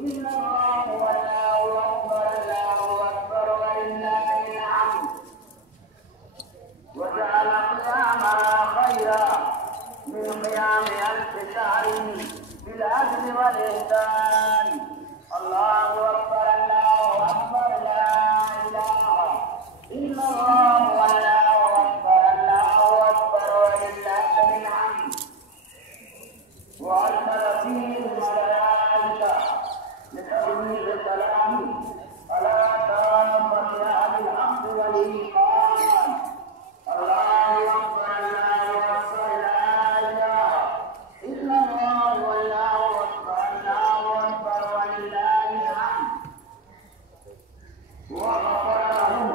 إلا الله والله أكبر الله أكبر ولله الحمد. وجعل قيامها خيرا من قيام 1000 شهر بالعدل والإحسان. الله أكبر الله أكبر لا إله إلا الله والله أكبر الله أكبر ولله الحمد. وأرسل فيه الملائكة لتبليغ الكلام على تامة أهل الحق والإيمان. الله أكبر الله أكبر لا إله إلا الله والله أكبر الله أكبر ولله الحمد. وغفر لهم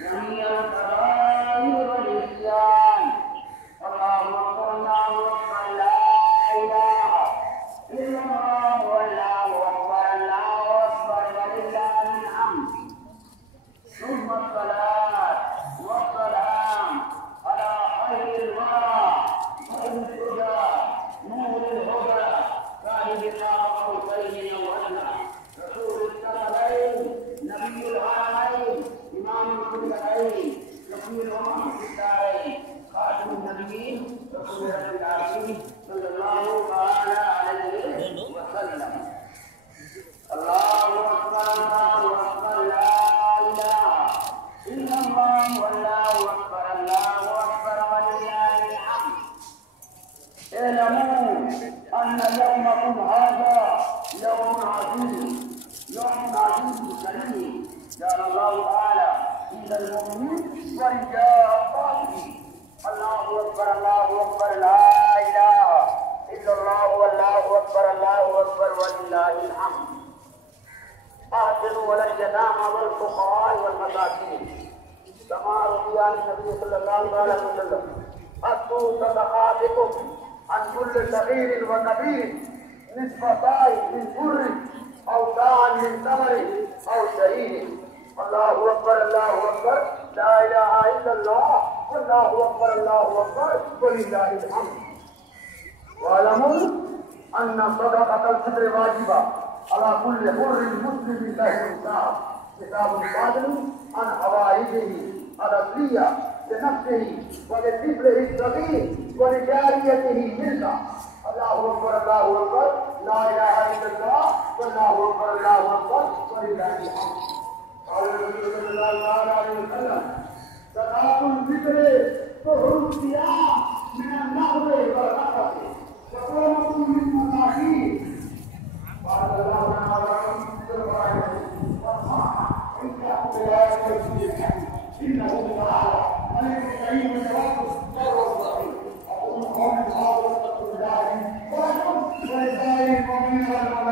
جميع الكبائر والعصيان. الله أكبر الله أكبر لا إله إلا الله والله أكبر الله أكبر ولله الحمد. ثم الصلاة والسلام على خير الورى خير الهدى نور الهدى صاحب القوسين والأدنى رسول الثقلين نبي العالمين إمام الكلين نبي الأمم في الدارين خاتم النبيين رسول العالمين صلى الله تعالى عليه وسلم. الله أكبر الله أكبر لا إله إلا الله والله أكبر الله أكبر ولله الحمد. اعلموا أن يومكم هذا يوم عظيم كريم قال الله تعالى إلى المؤمنين ورجاء الصالحين. الله أكبر الله أكبر لا إله إلا الله والله أكبر الله أكبر ولله الحمد. أحسنوا ولا اليتامى والفقراء والمساكين كما روي عن النبي صلى الله عليه وسلم. أتوا صدقاتكم عن كل صغير وكبير نصف صاع من بر أو صاعا من تمر أو شعير. الله أكبر الله أكبر لا إله إلا الله والله أكبر الله أكبر ولله الحمد. واعلموا أن صدقة الفطر واجبة على كل حر مسلم له كتاب فاضل عن حوائجه الأصلية لنفسه ولطفله الصغير ولجاريته ملكا. الله أكبر الله أكبر لا إله إلا الله والله أكبر الله أكبر ولله الحمد. قال النبي صلى الله عليه وسلم زكاة الفطر طهر الصيام من النقض والرفث وقومة للمساكين. قال الله تعالى في القرآن إنه تعالى ملك كريم